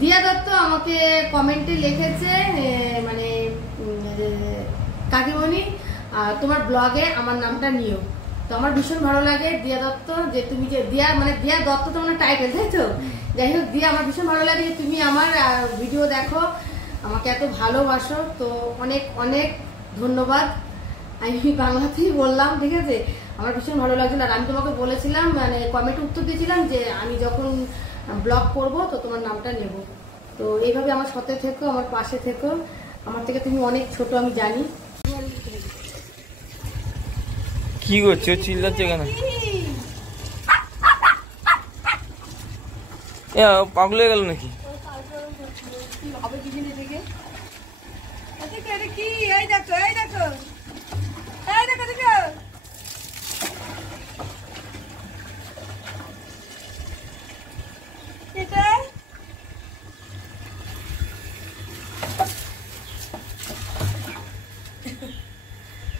দিয়া দত্ত আমাকে কমেন্টে লিখেছে মানে কাকিমণি তোমার ব্লগে আমার নামটা নিও। তো আমার ভীষণ ভালো লাগে দিয়া দত্ত, যে তুমি যে দিয়া মানে দিয়া দত্ত তো মানে টাইটেল, তাই তো? যাই হোক দিয়া, আমার ভীষণ ভালো লাগে যে তুমি আমার ভিডিও দেখো, আমাকে এত ভালোবাসো। তো অনেক অনেক ধন্যবাদ। আমি বাংলাতেই বললাম, ঠিক আছে? আমার ভীষণ ভালো লাগছিল। আর আমি তোমাকে বলেছিলাম, মানে কমেন্টে উত্তর দিয়েছিলাম যে আমি যখন ব্লগ করব তো তোমার নামটা নেব। তো এইভাবে আমার সাথে থেকো, আমার পাশে থেকো। আমার থেকে তুমি অনেক ছোট আমি জানি। কি করছো, চিল্লাচ্ছে কেন? পাগল হয়ে গেল নাকি?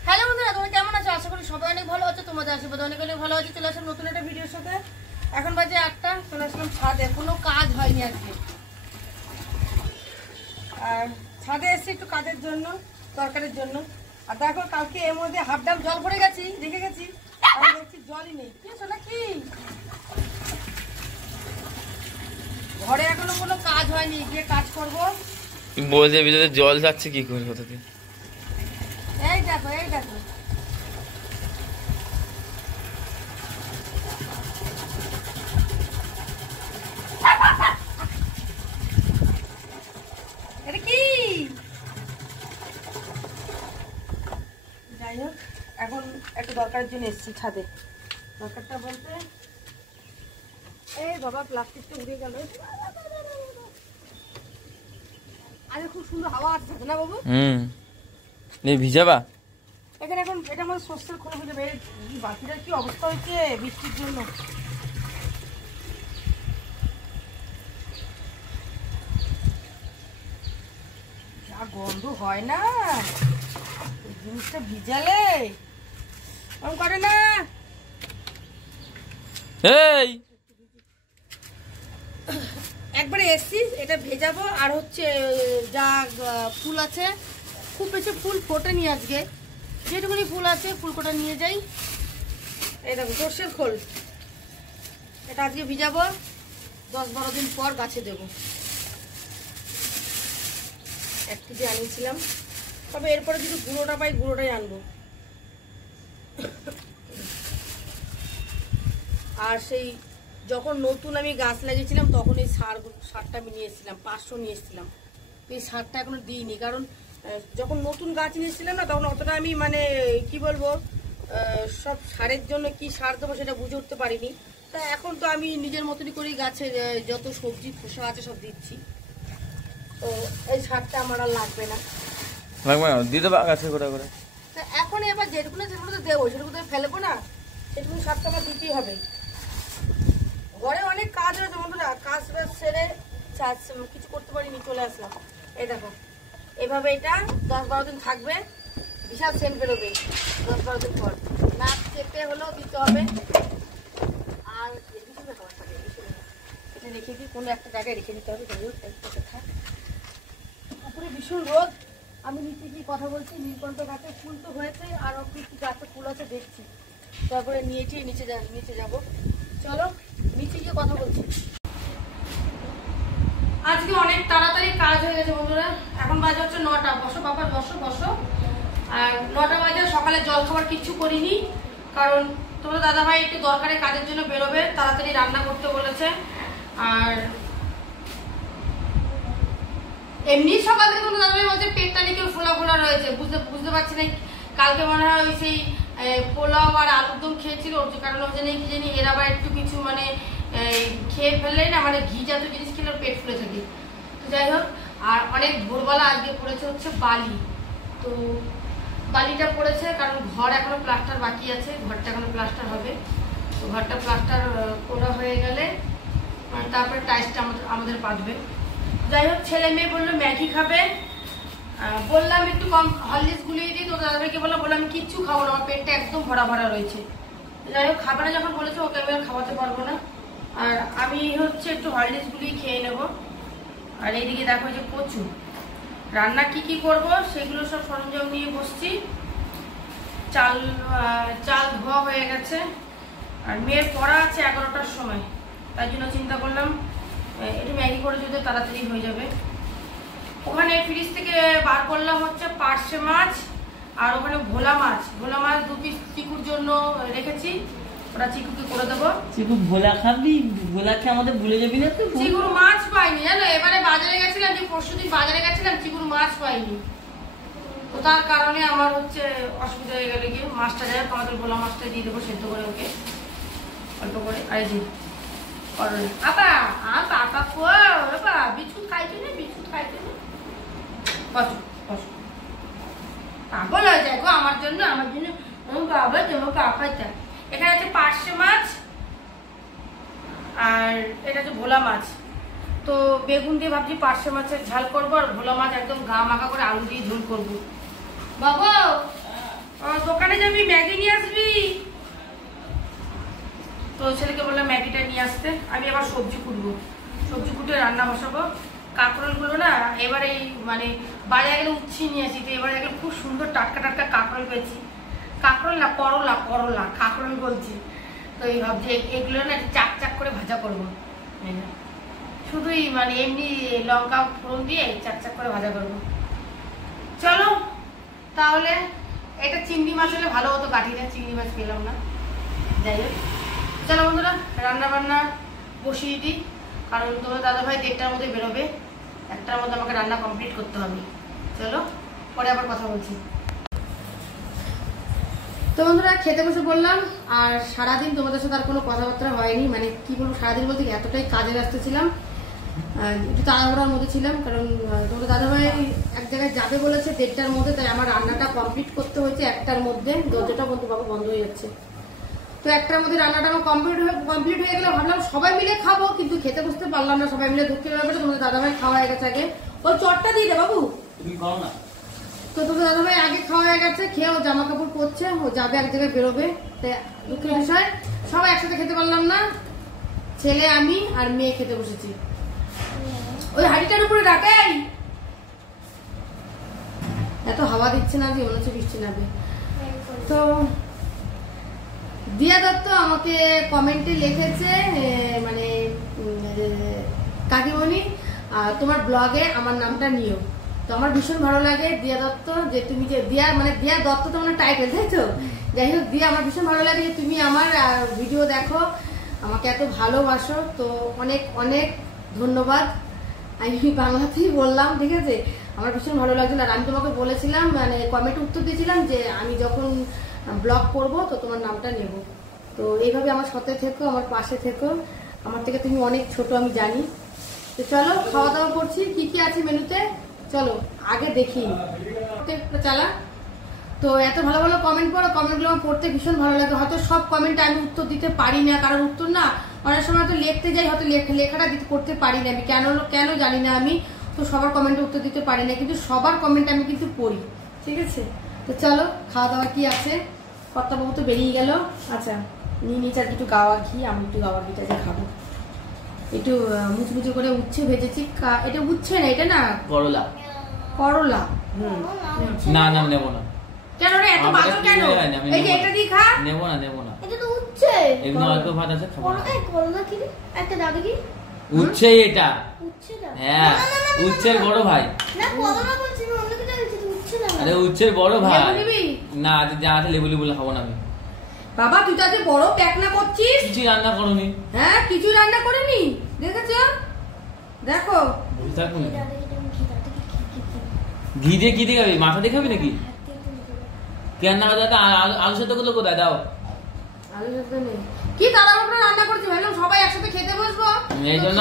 হ্যালো বন্ধুরা, তোমরা কেমন আছো? আশা করি সবাই অনেক ভালো আছো, তোমাদের আশীর্বাদ অনেক অনেক ভালো আছে। চলে আসলাম নতুন একটা ভিডিওর সাথে। এখন বাজে 8টা, চলে আসলাম ছাদে। কোনো কাজ হয়নি আজকে, আর ছাদে এসেছি একটু কাজের জন্য, তরকারির জন্য। আর দেখো, কালকে এর মধ্যে হাফ ডাম জল পড়ে গেছি, দেখে গেছি, আমি দেখছি জলই নেই। কি শোনা কি ঘরে এখনো কোনো কাজ হয়নি, গিয়ে কাজ করবো। বলছে ভিতরে জল যাচ্ছে কি করে কোথা থেকে? এই দেখো, এই দেখো, এটা কি? যাই হোক, এখন একটু দরকারের জন্য এসেছি ছাদে। দরকারটা বলতে, এই বাবা প্লাস্টিকটা উড়ে গেল। আরে খুব সুন্দর হাওয়া আসছে না বাবু? ভিজাবা এখানে এখন এটা আমার শস্যের খোলা হয়ে যাবে। বাকিটার কি অবস্থা হয়েছে বৃষ্টির জন্য। যা গন্ধ হয় না জিনিসটা ভিজালে, ওরকম করে না। এই একবারে এসছি, এটা ভেজাবো। আর হচ্ছে যা ফুল আছে, খুব বেশি ফুল ফোটেনি আজকে, যেটুকুনি ফুল আছে ফুল কোটা নিয়ে যাই। এই দেখো সর্ষের খোল, এটা আজকে ভিজাবো, 10-12 দিন পর গাছে দেবো। 1 কেজি আনিয়েছিলাম, তবে এরপরে যদি গুঁড়োটা পাই গুঁড়োটাই আনবো। আর সেই যখন নতুন আমি গাছ লাগিয়েছিলাম তখন এই সারটা আমি নিয়ে এসেছিলাম, 500 নিয়ে এসেছিলাম। এই সারটা এখনো দিইনি, কারণ যখন নতুন গাছ নিয়েছিলাম না তখন অতটা আমি মানে কি বলবো, সব সারের জন্য কি সার দেবো সেটা বুঝে উঠতে পারিনি। তা এখন তো আমি নিজের মতনই করেই গাছে যত সবজি খোসা আছে সব দিচ্ছি। তো এই সারটা আমার আর লাগবে না, দিয়ে দেবা গাছে করে করে। এখন এবার যেটুকু তো দেবো, সেটুকু তো ফেলবো না, সেটুকু সারটা আমার দিতেই হবে। ঘরে অনেক কাজ রয়েছে বন্ধুরা, কাজ সেরে কিছু করতে পারিনি, চলে আসলাম। এই দেখো, এইভাবে এটা 10-12 দিন থাকবে, বিশাল সেন্ট বেরোবে 10-12 দিন পর। না চেপে হলেও দিতে হবে। আর এটা রেখে কি কোনো একটা জায়গায় রেখে দিতে হবে। উপরে ভীষণ রোদ, আমি নিচে কি কথা বলছি। নীলকণ্ঠ গাছে ফুল তো হয়েছে, আরও কি গাছে ফুল আছে দেখছি, তারপরে নিচে যাব। চলো নিচে গিয়ে কথা বলছি। আজকে অনেক তাড়াতাড়ি কাজ হয়ে গেছে বন্ধুরা। এখন বাজে হচ্ছে 9টা। বসো বাবা, বসো বসো। আর 9টা বাজে, সকালে জল খাবার কিচ্ছু করিনি, কারণ তোমার দাদাভাই একটু দরকারি কাজের জন্য বেরোবে, তাড়াতাড়ি রান্না করতে বলেছে। আর এমনি সকাল থেকে তোমার দাদাভাই বলছে পেটটা নাকি ফোলা ফোলা রয়েছে, বুঝতে পারছি না। কালকে মনে হয় ওই সেই পোলাও আর আলুর দম খেয়েছিল, ওর কারণে হচ্ছে না কি জানি, এর আবার একটু কিছু মানে খেয়ে ফেললে না, মানে ঘি জাতীয় জিনিস খেলে পেট ফুলে থাকে। তো যাই হোক, আর অনেক ভোরবেলা আজকে পড়েছে হচ্ছে বালি। তো বালিটা পড়েছে কারণ ঘর এখনো প্লাস্টার বাকি আছে, ঘরটা এখনো প্লাস্টার হবে। তো ঘরটা প্লাস্টার করা হয়ে গেলে তারপরে টাইলসটা আমাদের পাঠবে। যাই হোক, ছেলে মেয়ে বললো ম্যাগি খাবে, বললাম একটু কম হরলিক্স গুলিয়ে দিই। তো দাদাভাইকে বললাম আমি কিচ্ছু খাবো না, আমার পেটটা একদম ভরা ভরা রয়েছে। যাই হোক, খাবে না যখন বলেছে, ওকে আমি আর খাওয়াতে পারবো না। আর আমি হচ্ছে একটু হরলিক্স গুলিয়ে খেয়ে নেবো। আর এইদিকে দেখো যে কচু। রান্না কি কি করব সেগুলো সব সরঞ্জাম নিয়ে বসছি। চাল ধোয়া হয়ে গেছে, আর মেয়ের পড়া আছে 11টার সময়, তাই জন্য চিন্তা করলাম একটু ম্যাগি করে যদি তাড়াতাড়ি হয়ে যাবে। ওখানে ফ্রিজ থেকে বার করলাম হচ্ছে পার্শে মাছ, আর ওখানে ভোলা মাছ 2 পিস চিকুর জন্য রেখেছি, ওটা চিকুকে করে দেবো। চিকু ভোলা খাবি? ভোলা খেয়ে আমাদের ভুলে যাবি না তো? চিকুর মাছ পাইনি জানো, এবারে বাজারে গেছিলাম, যে পরশুদিন বাজারে গেছিলাম, চিকুর মাছ পাইনি, তো তার কারণে আমার হচ্ছে অসুবিধা হয়ে গেলে গিয়ে মাছটা যাই হোক, আমাদের ভোলা মাছটা দিয়ে দেবো সেদ্ধ করে ওকে অল্প করে। আর এই যে আপা আপা আপা বিস্কুট খাইছি না, বিস্কুট খাইছি না, পাগল হয়ে যায় গো আমার জন্য বাবা জন্য খাইতে। এখানে আছে পার্শে মাছ, আর এটা হচ্ছে ভোলা মাছ। তো বেগুন দিয়ে ভাবছি পার্শে মাছের ঝাল করবো, আর ভোলা মাছ একদম গা মাখা করে আলু দিয়ে ঝোল করবো। বাবা দোকানে যাবি, ম্যাগি নিয়ে আসবি? তো ছেলেকে বললাম ম্যাগিটা নিয়ে আসতে। আমি আবার সবজি কুটবো, সবজি কুটে রান্না বসাবো। কাঁকরোলগুলো না এবারে মানে বাজারে গেলে উচ্ছি নিয়ে আসি, তো এবারে দেখলাম খুব সুন্দর টাটকা টাটকা কাঁকরোল পেয়েছি। কাঁকরোল না করলা কাঁকরোল বলছি। তো এই ভাবছি এগুলো না চাক চাক করে ভাজা করবো, শুধুই মানে এমনি লঙ্কা ফোড়ন দিয়ে চাক চাক করে ভাজা করবো। চলো তাহলে, এটা চিংড়ি মাছ হলে ভালো হতো, কাঠিটা চিংড়ি মাছ পেলাম না। যাই হোক চলো বন্ধুরা, রান্না বান্না বসিয়ে দিই, কারণ তোমার দাদাভাই 1টার মধ্যে বেরোবে, 1টার মধ্যে আমাকে রান্না কমপ্লিট করতে হবে। চলো পরে আবার কথা বলছি। তো বন্ধুরা খেতে বসে বললাম, আর সারাদিন তোমাদের সাথে আর কোনো কথাবার্তা হয়নি, মানে কি বলবো, সারাদিন বলতে এতটাই কাজে ব্যস্ত ছিলাম, একটু তাড়াহুড়ার মধ্যে ছিলাম, কারণ তোমাদের দাদাভাই এক জায়গায় যাবে বলেছে 1টার মধ্যে, তাই আমার রান্নাটা কমপ্লিট করতে হয়েছে 1টার মধ্যে। দরজাটা বন্ধু বাবা বন্ধ হয়ে যাচ্ছে, তো 1টার মধ্যে রান্নাটা আমার কমপ্লিট হয়ে গেলে ভাবলাম সবাই মিলে খাবো, কিন্তু খেতে বসতে পারলাম না সবাই মিলে, দুঃখের ব্যাপারে। তোমাদের দাদাভাই খাওয়া হয়ে গেছে আগে, ওই চটটা দিয়ে দে বাবু, তুমি খাও না। তো তোমাদের দাদাভাই আগে খাওয়া হয়ে গেছে, খেয়ে ও জামা কাপড় পরছে, ও যাবে এক জায়গায় বেরোবে, তাই দুঃখের বিষয় সবাই একসাথে খেতে পারলাম না। ছেলে আমি আর মেয়ে খেতে বসেছি। ওই হাঁড়িটার উপরে রাখাই, এত হাওয়া দিচ্ছে না যে মনে হচ্ছে বৃষ্টি নামবে। তো দিয়া দত্ত আমাকে কমেন্টে লিখেছে, মানে কাকিমণি তোমার ব্লগে আমার নামটা নিও। তো আমার ভীষণ ভালো লাগে দিয়া দত্ত, যে তুমি যে দিয়া মানে দিয়া দত্ত তো মানে টাইটেল, তাই তো? যাই হোক দিয়া, আমার ভীষণ ভালো লাগে যে তুমি আমার ভিডিও দেখো, আমাকে এত ভালোবাসো, তো অনেক অনেক ধন্যবাদ। আমি বাংলাতেই বললাম, ঠিক আছে? আমার ভীষণ ভালো লাগছিল। আর আমি তোমাকে বলেছিলাম, মানে কমেন্টে উত্তর দিয়েছিলাম যে আমি যখন ব্লগ করবো তো তোমার নামটা নেব। তো এইভাবে আমার সাথে থেকো, আমার পাশে থেকো, আমার থেকে তুমি অনেক ছোট আমি জানি। তো চলো খাওয়া দাওয়া করছি, কি কি আছে মেনুতে চলো আগে দেখি, চালা। তো এত ভালো ভালো কমেন্ট পড়ো, কমেন্টগুলো আমার পড়তে ভীষণ ভালো লাগে। হয়তো সব কমেন্টে আমি উত্তর দিতে পারি না, কারণ উত্তর না অনেক সময় তো লিখতে যাই, হয়তো লেখাটা করতে পারি না আমি, কেন জানি না আমি, তো সবার কমেন্টে উত্তর দিতে পারি না, কিন্তু সবার কমেন্ট আমি কিন্তু পড়ি, ঠিক আছে? তো চলো খাওয়া দাওয়া কি আছে, কর্তাবাবু তো বেরিয়ে গেল। আচ্ছা নিয়ে নিচে আর একটু গাওয়া ঘি, আমি একটু গাওয়া ঘিটা যে খাবো, একটু মুচমুচে করে উচ্ছে ভেজেছি। এটা উচ্ছে না, এটা না করলা। না না নেবো না। কেন রে এত বাদর কেন? এই যে এটা দি খা। নেবো না। এটা তো উচ্ছে। এমনি অল্প ভাত আছে, খাবো না। এই করলা কি রে? একটা দাদা কি? উচ্ছে এটা। উচ্ছেটা? হ্যাঁ, উচ্ছের বড় ভাই। না করলা বলছি, আমি অন্য কিছু বলছি, উচ্ছে না। আরে উচ্ছের বড় ভাই। লেবু নিবি? না, যা আছে লেবু খাবো না আমি। বাবা তুই তো আজ বড় প্যাকনা করছিস। কিছু রান্না করোনি? হ্যাঁ কিছু রান্না করিনি, দেখেছো? দেখো বুঝতে থাকুন। দাদা কি তুমি কি দাদা কি? ঘি দিয়ে কি দিয়ে খাবি? মাথা দিয়ে খাবি নাকি? কেন না দাদা, আলু সেদ্ধ গুলো কোথায় দাও? আলু সেদ্ধ নেই কি, তাড়াহুড়ো রান্না করছি, ভাবলাম সবাই একসাথে খেতে বসবো, এই জন্য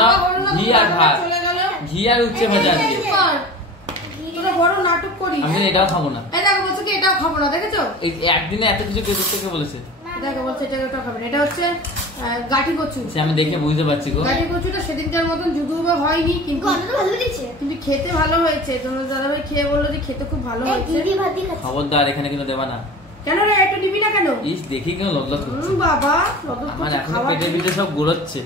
ঘি আর ভাত, ঘি আর উচ্ছে ভাজা আছে। তোরা বড় নাটক করিস। আমি এটাও খাবো না। এই দেখো বলছে কি এটাও খাবো না, দেখেছো? এই একদিনে এত কিছু কে বলেছে? দেখো বলছে এটাও খাবে না। এটা হচ্ছে গাঠি কচু। সে আমি দেখে বুঝতে পারছি গো। গাঠি কচুটা সেদিনকার মতন যদিও বা হয়নি, কিন্তু গন্ধটা ভালো দিচ্ছে, কিন্তু খেতে ভালো হয়েছে। তোমার দাদাভাই খেয়ে বললো যে খেতে খুব ভালো হয়েছে। দিদি ভাত দিয়ে খাচ্ছি। খবরদার এখানে কিন্তু দেবা না। কেন রে একটু নিবি না কেন? ইস দেখি কেন লদলদ করছে। বাবা লদলদ আমার করছে, এখন খাওয়া পেটের ভিতরে সব গুড়োচ্ছে।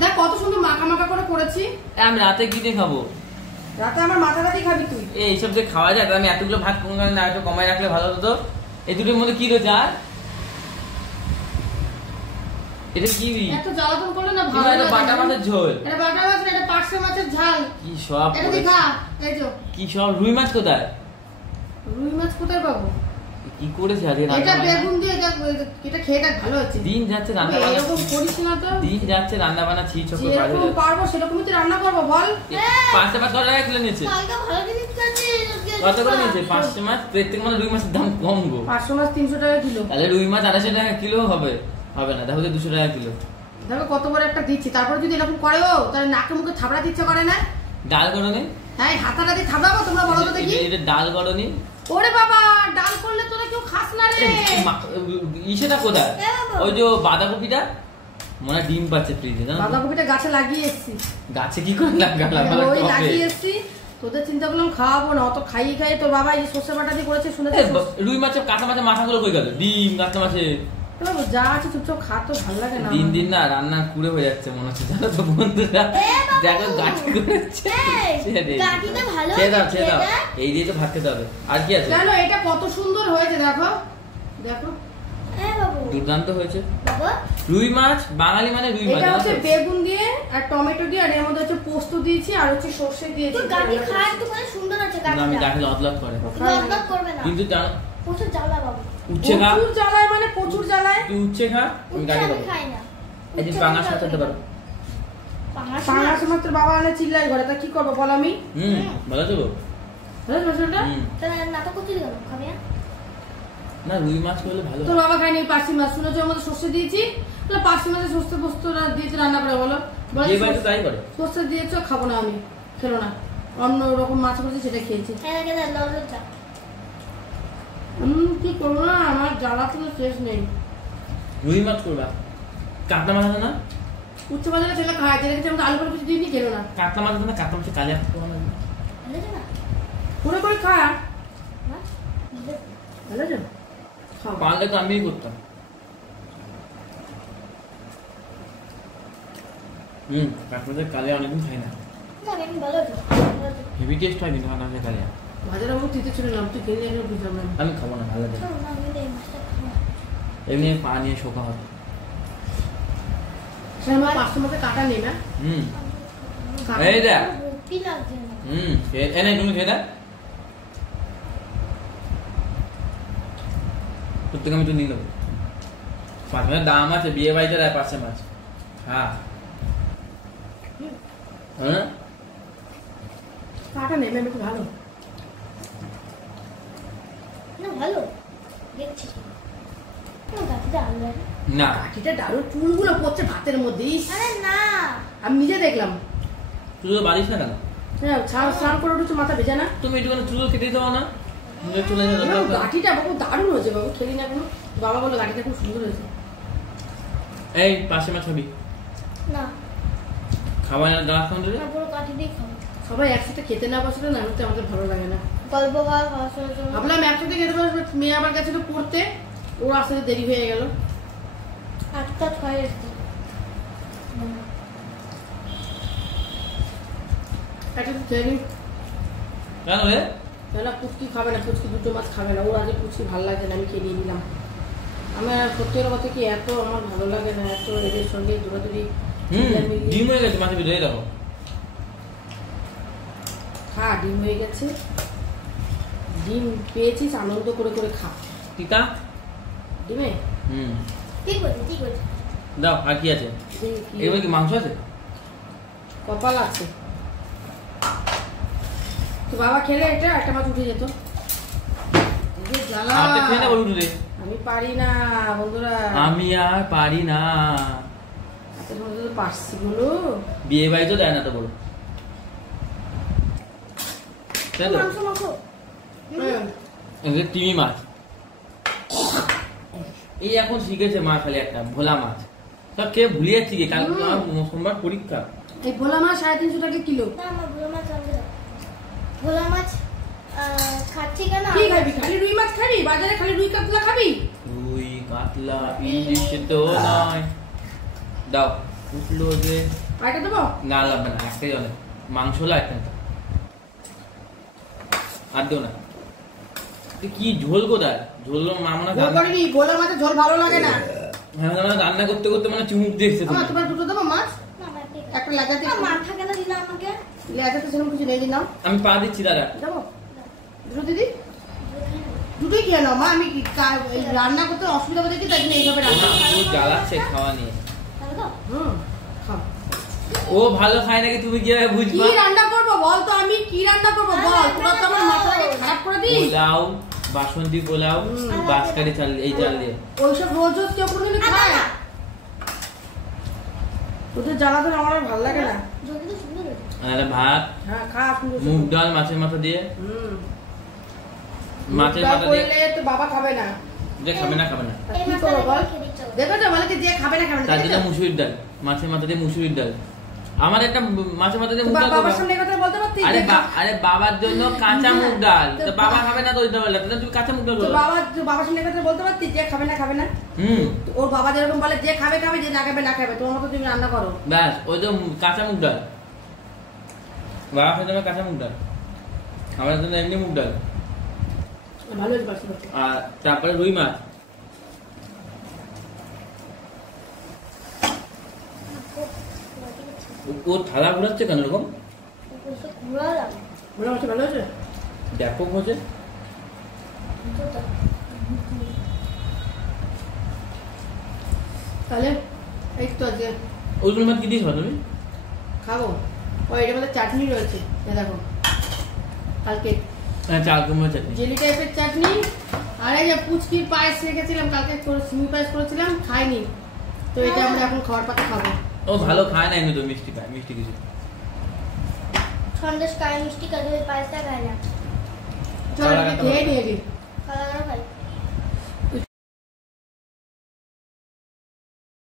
দেখ কত সুন্দর মাখা মাখা করে করেছি। আমি রাতে কি দিয়ে খাবো? রাতে আমার মাথা রাতেই খাবি তুই। এইসব যে খাওয়া যায়, আমি এতগুলো ভাত কোন কারণে একটু কমাই রাখলে ভালো হতো। এই দুটোর মধ্যে কি রয়েছে আর? এটা কি? এত জ্বালাতন করলে না ভালো এটা লাগে বাটা না। মাছের ঝোল। এটা বাটা মাছ না, এটা পার্শে মাছের ঝাল। কি সব এটা করেছে। খা, এই যে কি সব? রুই মাছ কোথায়? রুই মাছ কোথায় পাবো? কি করেছে আজকে এটা রান্না? বেগুন দিয়ে এটা খেয়ে দেখ, ভালো হচ্ছে। দিন যাচ্ছে রান্না তুই বান্না, এরকম করিস না তো। দিন যাচ্ছে রান্না বান্না ছি চক্র কাজ যেরকম হয়ে পারবো সেরকমই তো রান্না করবো বল। পাঁচটা মাছ কত টাকা কিলো নিয়েছে? কালকে ভালো জিনিস খাচ্ছি। কত করে নিয়েছে? 500 মাছ। প্রত্যেক মানে রুই মাছের দাম কম গো। 500 মাছ 300 টাকা কিলো। তাহলে রুই মাছ 250 টাকা কিলো হবে? হবে না, দেখো 200 টাকা কিলো। দেখো কত বড় একটা দিচ্ছি, তারপরে যদি এরকম করে ও তাহলে নাকে মুখে থাবড়াতে ইচ্ছা করে না। ডাল করনি? হ্যাঁ, হাতাটা দিয়ে থাবড়াবো, তোমরা বলো তো দেখি। এটা ডাল করনি? ওরে বাবা, ডাল করলে তোরা কেউ খাস না রে। ইসেটা কোথায়? এ বাবা। ওই যে বাঁধাকপিটা মনে হয় ডিম পাচ্ছে ফ্রিজে, জানো তো? বাঁধাকপিটা গাছে লাগিয়ে এসছি। গাছে কি করে লাগালাম? ওই লাগিয়ে এসছি, তোদের চিন্তা করলাম খাওয়াবো না, অত খাইয়ে খাইয়ে তোর বাবা এই যে সর্ষে বাটা দিয়ে করেছে শুনেছি। রুই মাছের কাঁচা মাছের মাথাগুলো কই গেল? ডিম কাঁচা মাছে যা আছে চুপচাপ খা, তো ভালো লাগে না। দিন দিন না রান্না কুড়ে হয়ে যাচ্ছে মনে হচ্ছে, জানো তো বন্ধুরা? দেখো গাঠি করেছে। গাঠিটা ভালো খেয়ে দাও, হয়েছে, খেয়ে দাও। খেয়ে এই দিয়ে তো ভাত খেতে হবে। আর কি আছে? জানো এটা কত সুন্দর হয়েছে, দেখো দেখো। বাবু দুর্দান্ত হয়েছে। বাবা রুই মাছ, বাঙালি মানে রুই মাছ, এটা জানো হচ্ছে তো? বেগুন দিয়ে আর টমেটো দিয়ে, আর এর মধ্যে হচ্ছে পোস্ত দিয়েছি আর হচ্ছে সর্ষে দিয়েছি। তুই গাঠি খা, একটু মানে সুন্দর আছে না, আমি গাঠিটা। গাঠি লতলত করে। লটলট করবে না। কিন্তু জানো প্রচুর জ্বালা বাবু। উচ্ছে খা, প্রচুর জ্বালায়, মানে প্রচুর জ্বালায়। তুই উচ্ছে খা, আমি উচ্ছে গাঠি আমি খাবো। খাই না। এই যে উচ্ছে পাঙাশ আমি মাছ খেতে পারো। পাঙাশ পাঙাশ মাছ? মাছ তোর বাবা আনে চিল্লাই ঘরে, তা কি করবো বল আমি? ভালো তো? বুঝলি মশলাটা? তাহলে নাটক করতে দিল খাবি না? না, রুই মাছ করলে ভালো। তোর বাবা খায়নি পার্সি মাছ, শুনেছো ওর মধ্যে সর্ষে দিয়েছি, তাহলে পার্সি মাছের সর্ষে পোস্ত দিয়েছে রান্না করে, বলো বলো যে বাড়িতে তাই করে। সর্ষে দিয়েছো, খাবো না আমি, খেলো না। অন্য রকম মাছ করেছে সেটা খেয়েছি। হ্যাঁ কেন লটলট চা। কি করবো না, আমার জ্বালা তো শেষ নেই। রুই মাছ করবা। কাতলা মাছ আছে না? উচ্চ বাজারে ছেলে খায়, ছেলে কিছু আলু করে কিছু দিইনি, খেলো না। কাতলা মাছ আছে না? কাতলা মাছের কালিয়া খাবো না? ভালো আছে না? পুরো করে খা, না? ভালো আছে খাও। পারলে তো আমিই করতাম। কাতলা মাছের কালিয়া অনেকদিন খাই না। না, আমি ভালো আছে। ভালো আছে। হেভি টেস্ট হয় কিন্তু কাতলা মাছের কালিয়া। ভাজার আমার দিতে ছিল না, তুই খেয়ে নিয়ে বুঝলাম না। আমি খাবো না, ভালো লাগে। শোনো না, আমি এই মাছটা খাবো না। এমনি পা নিয়ে শোকা হবে। সে আমার 500 মতো কাটা নেই না। কাটা- এই দেখ। কি লাগছে না? এনে তুমি খেয়ে দেখ। প্রত্যেকে আমি তো নিয়ে নেবো। 5 মাছের দাম আছে, বিয়ে বাড়িতে দেয় 500 মাছ। হ্যাঁ হ্যাঁ, কাটা নেই, আমি একটু ভালো। না ভালো দেখছি। গাঠিটা আলু আছে। না কাঠিটা দারুণ, চুলগুলো পড়ছে ভাতের মধ্যে। ইস, আরে না, আমি নিজে দেখলাম। তুই তো বাড়িস না কেন? হ্যাঁ, স্নান করে উঠেছে, মাথা ভেজা না। তুমি একটু চুলো কেটে দাও না, চলে যাবে। না, গাঠিটা বাবু দারুণ হয়েছে, বাবু খেলি না কোনো। বাবা বললো গাঠিটা খুব সুন্দর হয়েছে। এই 500 মাছ খাবি? না খাবার গ্লাস খাওয়া না, পুরো কাঠি দিয়ে খাবো। সবাই একসাথে খেতে না বসলে না, হচ্ছে আমাদের ভালো লাগে না। গল্প হয় হাসার জন্য। ভাবলাম একসাথে খেতে বসবে, মেয়ে আবার গেছিল পড়তে, ওর আসতে দেরি হয়ে গেল। আটটা ছয় এসছে। একটা তো খেয়ে নি। কেন রে? না, পুচকি খাবে না, পুচকি দুটো মাছ খাবে না। ওর আগে পুচকি ভালো লাগে না, আমি খেয়ে নিয়ে নিলাম। আমার সত্যি কথা কি, এত আমার ভালো লাগে না, এত এদের সঙ্গে দৌড়াদৌড়ি। ডিম হয়ে গেছে মাছের ভিতরে, দেখো। খা, ডিম হয়ে গেছে। ডিম পেয়েছিস, আনন্দ করে করে খা। টিকা ডিমে ঠিক বলছি, ঠিক বলছি। দাও। আর কি আছে? এবার কি মাংস আছে? কপাল আছে। তো বাবা খেলে এটা একটা মাছ উঠে যেত। এই যে জ্বালা। হাতে খেয়ে না বলুন রে। আমি পারি না বন্ধুরা, আমি আর পারি না। হাতের মধ্যে তো পারছি গুলো। বিয়ে বাড়ি তো দেয় না তো বলো, তাই তো? মাংস মাংস। তিমি মাছ এই এখন শিখেছে মা, খালি একটা ভোলা মাছ। সব কে ভুলে যাচ্ছি কি, কাল সোমবার পরীক্ষা। এই ভোলা মাছ 350 টাকা কিলো। না আমার ভোলা মাছ আনবে না। ভোলা মাছ খাচ্ছি কেন? কি খাবি? খালি রুই মাছ খাবি? বাজারে খালি রুই কাতলা খাবি? রুই কাতলা ইলিশ তো নয়। দাও উঠলো যে আরেকটা দেবো? না লাগবে না, একটাই অনেক। মাংস হলো একটা আর দেও না। তুই কি ঝোল কোথায়? ঝোল মামনা ঝোল করিনি, ভোলা মাছের ঝোল ভালো লাগে না। রান্না করতে করতে মানে চুমুক দেখছে আমার তোমার দুটো দেবো মাছ? না, আমার ঠিক আছে। একটা লেজাতে মাথা কেন দিলা আমাকে? লেজাতে সেরকম কিছু নেই দিলাম। আমি পা দিচ্ছি দাদা। দেবো দুটো দিদি? দুটোই খেয়ে নাও মা, আমি এই রান্না করতে অসুবিধা হচ্ছে কি তাই জন্য এইভাবে রান্না করি। ও জ্বালাচ্ছে খাওয়া নিয়ে। তাহলে তো খাও। ও ভালো খায় নাকি তুমি কিভাবে কি বুঝবা? রান্না করবো বল তো, আমি কি রান্না করবো বল? তোরা তো আমার মাথাটাকে খারাপ করে দিস। পোলাও, বাসন্তী পোলাও, বাঁশকারি চাল, এই চাল দিয়ে। ওইসব রোজ রোজ কেউ কোনোদিন খায়? তোদের জ্বালা তো আমার আর ভালো লাগে না। জলদি তো সুন্দর হয়েছে। আর ভাত, হ্যাঁ খা সুন্দর মুগ ডাল মাছের মাথা দিয়ে। মাছের মুগডাল মাথা দিয়ে করলে তো বাবা খাবে না। যে খাবে না খাবে না। তা এই কি মাছটা করবো বল? খেয়ে দিচ্ছ। দেখো তো বলে যে খাবে না খাবে না তার জন্য দেখেছো? মুসুরির ডাল, মাছের মাথা দিয়ে মুসুরির ডাল। আমার একটা মাছের মাথা দিয়ে তো মুগ ডাল বাবার করবা। সামনে এই কথা বলতে পারতিস? আরে যে খা- আরে বাবার জন্য কাঁচা মুগ ডাল, তো তো বাবা খাবে না তো ওই ডাল, তাহলে তুমি কাঁচা মুগ ডাল তো করো। বাবার সামনে এই কথা বলতে পারতিস যে খাবে না খাবে না? তো ওর বাবা যেরকম বলে যে খাবে খাবে, যে না খাবে না খাবে, তোমার মতো তুমি রান্না করো। ব্যাস ওই তো কাঁচা মুগ ডাল। বাবা খেতে হবে কাঁচা মুগ ডাল, আমার জন্য এমনি মুগ ডাল। ভালো হয়েছে পারছি করতে। আর তারপরে রুই মাছ। ও থালা ঘুরাচ্ছে কেন এরকম? ওইসব ঘোরালাম। ভালো হয়েছে ভালো হয়েছে। ব্যাপক হচ্ছে। তাহলে এই তো আজকে ওই রুই মাছ কি দিয়েছ তুমি? খাবো। ওই এটার মধ্যে চাটনি রয়েছে, এই দেখো কালকে হ্যাঁ, চাল কুমড়ো চাটনি। জেলি টাইপের চাটনি। আর এই যে পুচকির পায়েস রেখেছিলাম কালকে, সিমি পায়েস করেছিলাম, খাইনি, তো এটা আমরা এখন খাওয়ার পাতে খাবো। ও ভালো খায় না, এমনি তো মিষ্টি খায়, মিষ্টি কিছু। সন্দেশ খায়, মিষ্টি খায়, পায়েসটা খায় না। চল আগে খেয়ে নি।